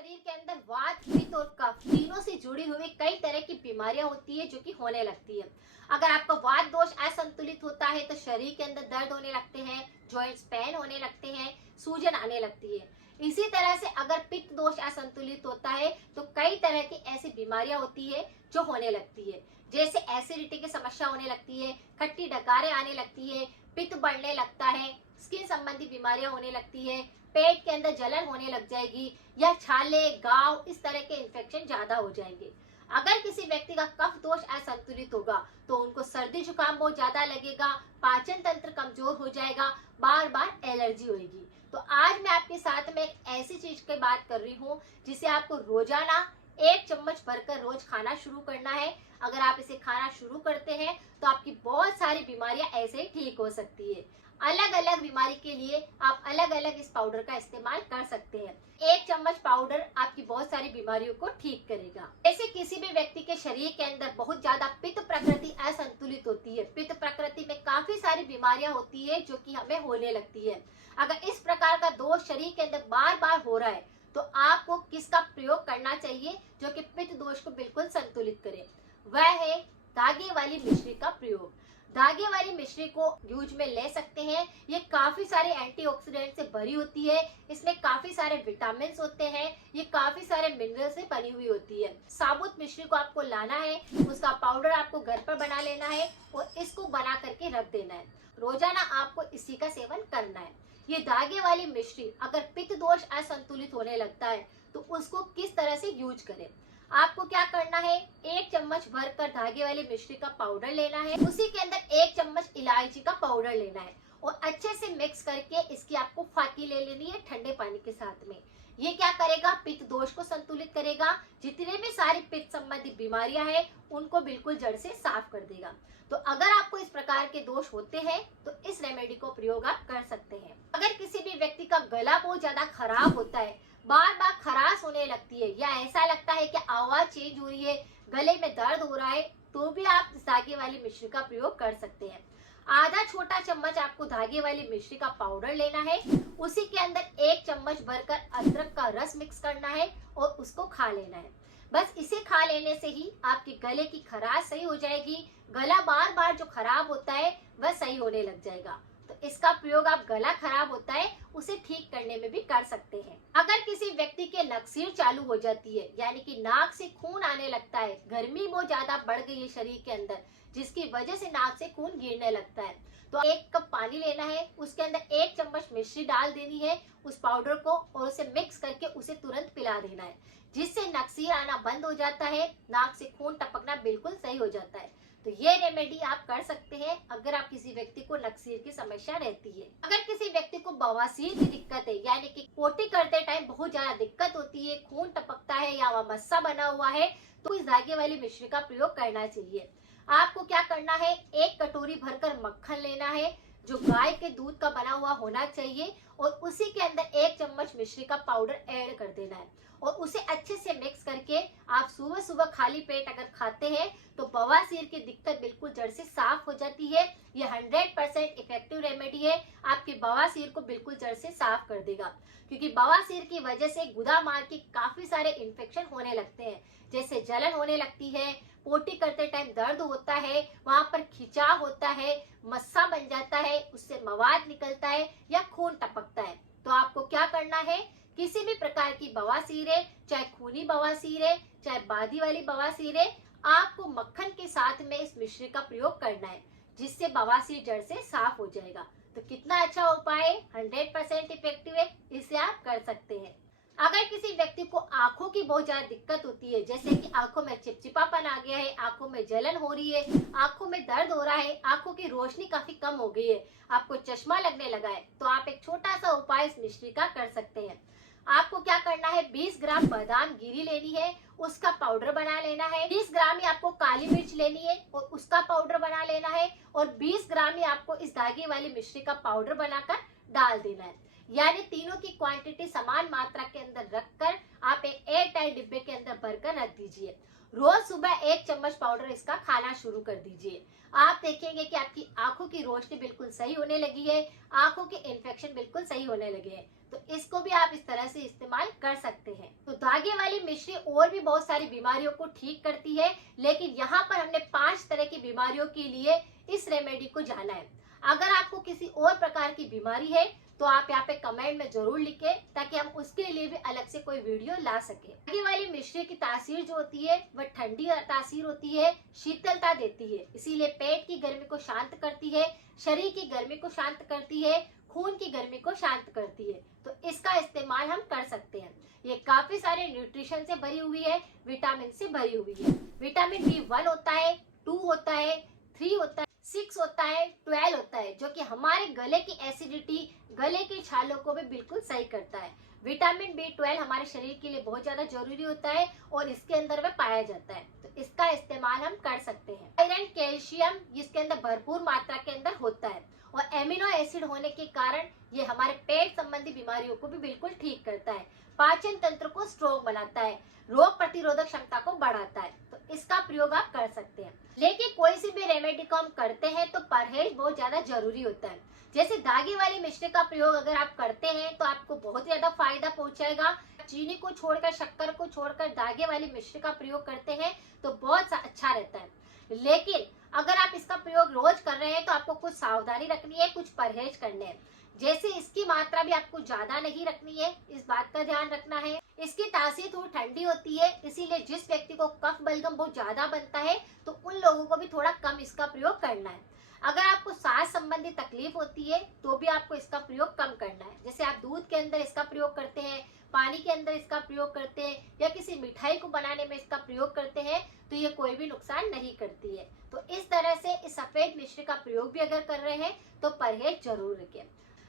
शरीर के अंदर वात, पित्त और कफ तीनों से जुड़ी हुई कई तरह की बीमारियां होती है जो कि होने लगती है। अगर आपका वात दोष असंतुलित होता है तो शरीर के अंदर दर्द होने लगते हैं, जॉइंट्स पेन होने लगते हैं, सूजन आने लगती है। इसी तरह से अगर पित्त दोष असंतुलित होता है तो कई तरह की ऐसी बीमारियां होती है जो होने लगती है, जैसे एसिडिटी की समस्या होने लगती है, खट्टी डकारें आने लगती है, पित्त बढ़ने लगता है, स्किन संबंधी बीमारियां होने लगती है, पेट के अंदर जलन होने लग जाएगी या छाले, गांव इस तरह के इन्फेक्शन ज्यादा हो जाएंगे। अगर किसी व्यक्ति का कफ दोष असंतुलित होगा तो उनको सर्दी जुकाम बहुत ज्यादा लगेगा, पाचन तंत्र कमजोर हो जाएगा, बार बार एलर्जी होगी। तो आज मैं आपके साथ में एक ऐसी चीज की बात कर रही हूँ जिसे आपको रोजाना 1 चम्मच भरकर रोज खाना शुरू करना है। अगर आप इसे खाना शुरू करते हैं तो आपकी बहुत सारी बीमारियां ऐसे ही ठीक हो सकती है। अलग अलग बीमारी के लिए आप अलग अलग इस पाउडर का इस्तेमाल कर सकते हैं। 1 चम्मच पाउडर आपकी बहुत सारी बीमारियों को ठीक करेगा। जैसे किसी भी व्यक्ति के शरीर के अंदर बहुत ज्यादा पित्त प्रकृति असंतुलित होती है, पित्त प्रकृति में काफी सारी बीमारियां होती है जो कि हमें होने लगती है। अगर इस प्रकार का दोष शरीर के अंदर बार बार हो रहा है तो आपको किसका प्रयोग करना चाहिए जो कि पित्त दोष को बिल्कुल संतुलित करे? वह है धागे वाली मिश्री का प्रयोग। धागे वाली मिश्री को यूज में ले सकते हैं। ये काफी सारे एंटीऑक्सीडेंट से भरी होती है, इसमें काफी सारे विटामिन होते हैं, ये काफी सारे मिनरल से बनी हुई होती है। साबुत मिश्री को आपको लाना है, उसका पाउडर आपको घर पर बना लेना है और इसको बना करके रख देना है। रोजाना आपको इसी का सेवन करना है। ये धागे वाली मिश्री अगर पित्त दोष असंतुलित होने लगता है तो उसको किस तरह से यूज करें? आपको क्या करना है, 1 चम्मच भरकर धागे वाली मिश्री का पाउडर लेना है, उसी के अंदर 1 चम्मच इलायची का पाउडर लेना है और अच्छे से मिक्स करके इसकी आपको फाकी ले लेनी है ठंडे पानी के साथ में। ये क्या करेगा, पित्त दोष को संतुलित करेगा, जितने भी सारी पित्त संबंधी बीमारियां हैं उनको बिल्कुल जड़ से साफ कर देगा। तो अगर आपको इस प्रकार के दोष होते हैं तो इस रेमेडी को प्रयोग आप कर सकते हैं। अगर किसी भी व्यक्ति का गला बहुत ज्यादा खराब होता है, बार बार खराश होने लगती है या ऐसा लगता है कि आवाज चेंज हो रही है, गले में दर्द हो रहा है, तो भी आप इस धागे वाली मिश्री का प्रयोग कर सकते हैं। आधा छोटा चम्मच आपको धागे वाली मिश्री का पाउडर लेना है, उसी के अंदर 1 चम्मच भरकर अदरक का रस मिक्स करना है और उसको खा लेना है। बस इसे खा लेने से ही आपके गले की खराश सही हो जाएगी, गला बार बार जो खराब होता है वह सही होने लग जाएगा। तो इसका प्रयोग आप गला खराब होता है उसे ठीक करने में भी कर सकते हैं। अगर किसी व्यक्ति के नक्सीर चालू हो जाती है, यानी कि नाक से खून आने लगता है, गर्मी बहुत ज्यादा बढ़ गई है शरीर के अंदर जिसकी वजह से नाक से खून गिरने लगता है, तो 1 कप पानी लेना है, उसके अंदर 1 चम्मच मिश्री डाल देनी है उस पाउडर को और उसे मिक्स करके उसे तुरंत पिला देना है, जिससे नक्सीर आना बंद हो जाता है, नाक से खून टपकना बिल्कुल सही हो जाता है। तो ये रेमेडी आप कर सकते हैं अगर आप किसी व्यक्ति को नक्सीर की समस्या रहती है। अगर किसी व्यक्ति को बवासीर की दिक्कत है, यानी कि पोटी करते टाइम बहुत ज्यादा दिक्कत होती है, खून टपकता है या वह मस्सा बना हुआ है, तो इस धागे वाली मिश्री का प्रयोग करना चाहिए। आपको क्या करना है, 1 कटोरी भरकर मक्खन लेना है जो गाय के दूध का बना हुआ होना चाहिए और उसी के अंदर 1 चम्मच मिश्री का पाउडर ऐड कर देना है और उसे अच्छे से मिक्स करके आप सुबह सुबह खाली पेट अगर खाते हैं तो बवासीर की दिक्कत बिल्कुल जड़ से साफ हो जाती है। ये 100% इफेक्टिव रेमेडी है, आपके बवासीर को बिल्कुल जड़ से साफ कर देगा, क्योंकि बवासीर की वजह से गुदा मार्ग के काफी सारे इन्फेक्शन होने लगते हैं, जैसे जलन होने लगती है, पोटी करते टाइम दर्द होता है, वहां पर खिंचाव होता है, मस्सा बन जाता है, उससे मवाद निकलता है या खून टपकता है। तो आपको क्या करना है, किसी भी प्रकार की बवासीर है, चाहे खूनी बवासीर है, चाहे बादी वाली बवासीर है, आपको मक्खन के साथ में इस मिश्री का प्रयोग करना है, जिससे बवासीर जड़ से साफ हो जाएगा। तो कितना अच्छा उपाय है, 100% इफेक्टिव है, इसे आप कर सकते हैं। अगर किसी व्यक्ति को आंखों की बहुत ज्यादा दिक्कत होती है, जैसे कि आंखों में चिपचिपापन आ गया है, आंखों में जलन हो रही है, आंखों में दर्द हो रहा है, आंखों की रोशनी काफी कम हो गई है, आपको चश्मा लगने लगा है, तो आप एक छोटा सा उपाय इस मिश्री का कर सकते हैं। आपको क्या करना है, 20 ग्राम बादाम गिरी लेनी है, उसका पाउडर बना लेना है, 20 ग्राम ही आपको काली मिर्च लेनी है और उसका पाउडर बना लेना है और 20 ग्राम ही आपको इस धागे वाली मिश्री का पाउडर बनाकर डाल देना है। यानी तीनों की क्वांटिटी समान मात्रा के अंदर रखकर आप एक एयर टाइट डिब्बे के अंदर भरकर रख दीजिए। रोज सुबह 1 चम्मच पाउडर इसका खाना शुरू कर दीजिए। आप देखेंगे कि आपकी आंखों की रोशनी बिल्कुल सही होने लगी है, आंखों के इन्फेक्शन बिल्कुल सही होने लगे हैं। तो इसको भी आप इस तरह से इस्तेमाल कर सकते हैं। तो धागे वाली मिश्री और भी बहुत सारी बीमारियों को ठीक करती है, लेकिन यहाँ पर हमने 5 तरह की बीमारियों के लिए इस रेमेडी को जाना है। अगर आपको किसी और प्रकार की बीमारी है तो आप यहाँ पे कमेंट में जरूर लिखें, ताकि हम उसके लिए भी अलग से कोई वीडियो ला सके। धागे वाली मिश्री की तासीर जो होती है वह ठंडी तासीर होती है, शीतलता देती है, इसीलिए पेट की गर्मी को शांत करती है, शरीर की गर्मी को शांत करती है, खून की गर्मी को शांत करती है। तो इसका इस्तेमाल हम कर सकते हैं। ये काफी सारे न्यूट्रिशन से भरी हुई है, विटामिन से भरी हुई है। विटामिन B1 होता है, 2 होता है, 3 होता है, 6 होता है, 12 होता है, जो कि हमारे गले की एसिडिटी, गले की छालों को भी बिल्कुल सही करता है। विटामिन B12 हमारे शरीर के लिए बहुत ज्यादा जरूरी होता है और इसके अंदर वह पाया जाता है। तो इसका इस्तेमाल हम कर सकते हैं। आयरन, कैल्शियम जिसके अंदर भरपूर मात्रा के अंदर होता है, और एमिनो एसिड होने के कारण ये हमारे पेट संबंधी बीमारियों को भी बिल्कुल ठीक करता है, पाचन तंत्र को स्ट्रॉन्ग बनाता है, रोग प्रतिरोधक क्षमता को बढ़ाता है। तो इसका प्रयोग आप कर सकते हैं। लेकिन कोई सी भी रेमेडी को हम करते हैं तो परहेज बहुत ज्यादा जरूरी होता है। जैसे धागे वाली मिश्री का प्रयोग अगर आप करते हैं तो आपको बहुत ज्यादा फायदा पहुंचाएगा। चीनी को छोड़कर, शक्कर को छोड़कर धागे वाली मिश्री का प्रयोग करते हैं तो बहुत अच्छा रहता है। लेकिन अगर आप इसका प्रयोग रोज कर रहे हैं तो आपको कुछ सावधानी रखनी है, कुछ परहेज करने हैं। जैसे इसकी मात्रा भी आपको ज्यादा नहीं रखनी है, इस बात का ध्यान रखना है। इसकी तासीर थोड़ी ठंडी होती है, इसीलिए जिस व्यक्ति को कफ बलगम बहुत ज्यादा बनता है तो उन लोगों को भी थोड़ा कम इसका प्रयोग करना है। अगर आपको सांस संबंधी तकलीफ होती है तो भी आपको इसका प्रयोग कम करना है। जैसे आप दूध के अंदर इसका प्रयोग करते हैं, पानी के अंदर इसका प्रयोग करते हैं, या किसी मिठाई को बनाने में इसका प्रयोग करते हैं, तो ये कोई भी नुकसान नहीं करती है। तो इस तरह से इस सफेद मिश्री का प्रयोग भी अगर कर रहे हैं तो परहेज जरूर रखें।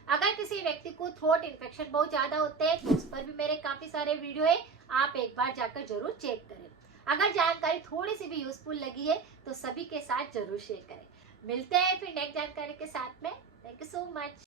अगर किसी व्यक्ति को थ्रोट इन्फेक्शन बहुत ज्यादा होते हैं तो उस पर भी मेरे काफी सारे वीडियो है, आप एक बार जाकर जरूर चेक करें। अगर जानकारी थोड़ी सी भी यूजफुल लगी है तो सभी के साथ जरूर शेयर करें। मिलते हैं फिर नेक्स्ट जानकारी के साथ में। Thank you so much.